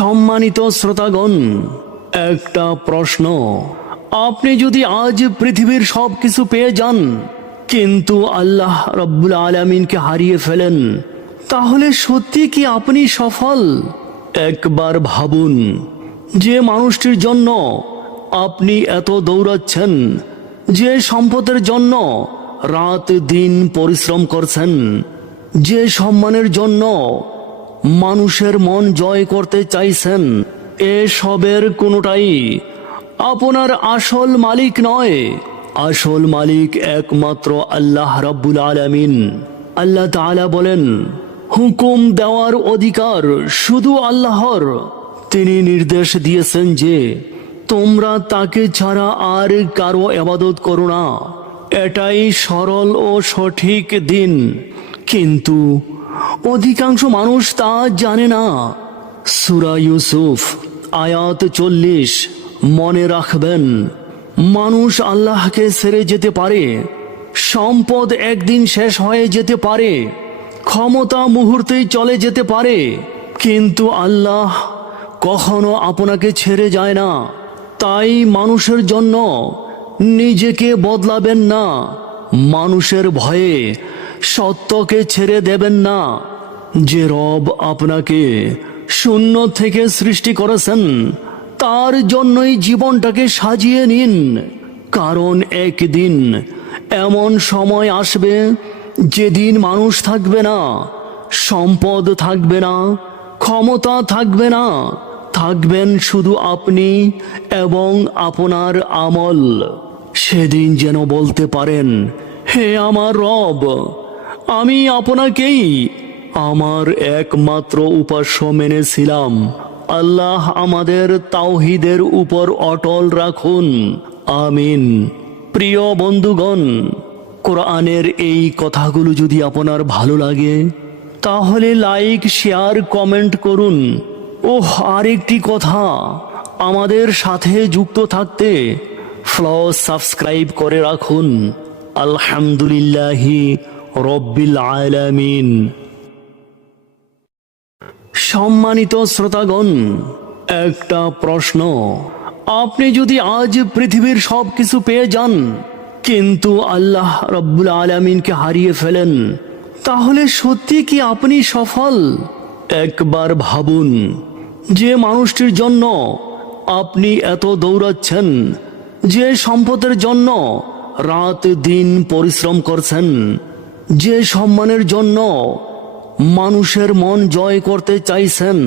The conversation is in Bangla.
সম্মানিত শ্রোতাগণ, একটা প্রশ্ন। আপনি যদি আজ পৃথিবীর সব কিছু পেয়ে যান কিন্তু আল্লাহ রব্বুল আলামিনকে হারিয়ে ফেলেন, তাহলে সত্যি কি আপনি সফল? একবার ভাবুন, যে মানুষটির জন্য আপনি এত দৌড়াচ্ছেন, যে সম্পদের জন্য রাত দিন পরিশ্রম করছেন, যে সম্মানের জন্য মানুষের মন জয় করতে চাইছেন, এসবের কোনোটাই আপনার আসল মালিক নয়। আসল মালিক একমাত্র আল্লাহ রাব্বুল আলামিন। আল্লাহ তাআলা বলেন, হুকুম দেওয়ার অধিকার শুধু আল্লাহর। তিনি নির্দেশ দিয়েছেন যে তোমরা তাকে ছাড়া আর কারো ইবাদত করো না। এটাই সরল ও সঠিক দিন, কিন্তু অধিকাংশ মানুষ তা জানে না। সূরা ইউসুফ আয়াত 40। মনে রাখবেন, মানুষ আল্লাহকে ছেড়ে যেতে পারে, সম্পদ একদিন শেষ হয়ে যেতে পারে, ক্ষমতা মুহূর্তেই চলে যেতে পারে, কিন্তু আল্লাহ কখনো আপনাকে ছেড়ে যায় না। তাই মানুষের জন্য নিজেকে বদলাবেন না, মানুষের ভয়ে সত্যকে ছেড়ে দেবেন না। যে রব আপনাকে শূন্য থেকে সৃষ্টি করেছেন, তার জন্যই জীবনটাকে সাজিয়ে নিন, কারণ একদিন এমন সময় আসবে যেদিন মানুষ থাকবে না, সম্পদ থাকবে না, ক্ষমতা থাকবে না, থাকবেন শুধু আপনি এবং আপনার আমল। সেদিন যেন বলতে পারেন, হে আমার রব, আমি আপনাকেই আমার একমাত্র উপাস্য মেনেছিলাম। আল্লাহ আমাদের তাওহীদের উপর অটল রাখুন, আমিন। প্রিয় বন্ধুগণ, কোরআনের এই কথাগুলো যদি আপনার ভালো লাগে তাহলে লাইক, শেয়ার, কমেন্ট করুন। আরেকটি কথা, আমাদের সাথে যুক্ত থাকতে ফ্লস সাবস্ক্রাইব করে রাখুন। আলহামদুলিল্লাহি রব্বিল আলামিন। সম্মানিত শ্রোতাগণ, একটা প্রশ্ন। আপনি যদি আজ পৃথিবীর সব কিছু পেয়ে যান কিন্তু আল্লাহ রব্বুল আলামিনকে হারিয়ে ফেলেন, তাহলে সত্যি কি আপনি সফল? একবার ভাবুন, যে মানুষটির জন্য আপনি এত দৌড়াচ্ছেন, যে সম্পদের জন্য রাত দিন পরিশ্রম করছেন, যে সম্মানের জন্য মানুষের মন জয় করতে চাইছেন,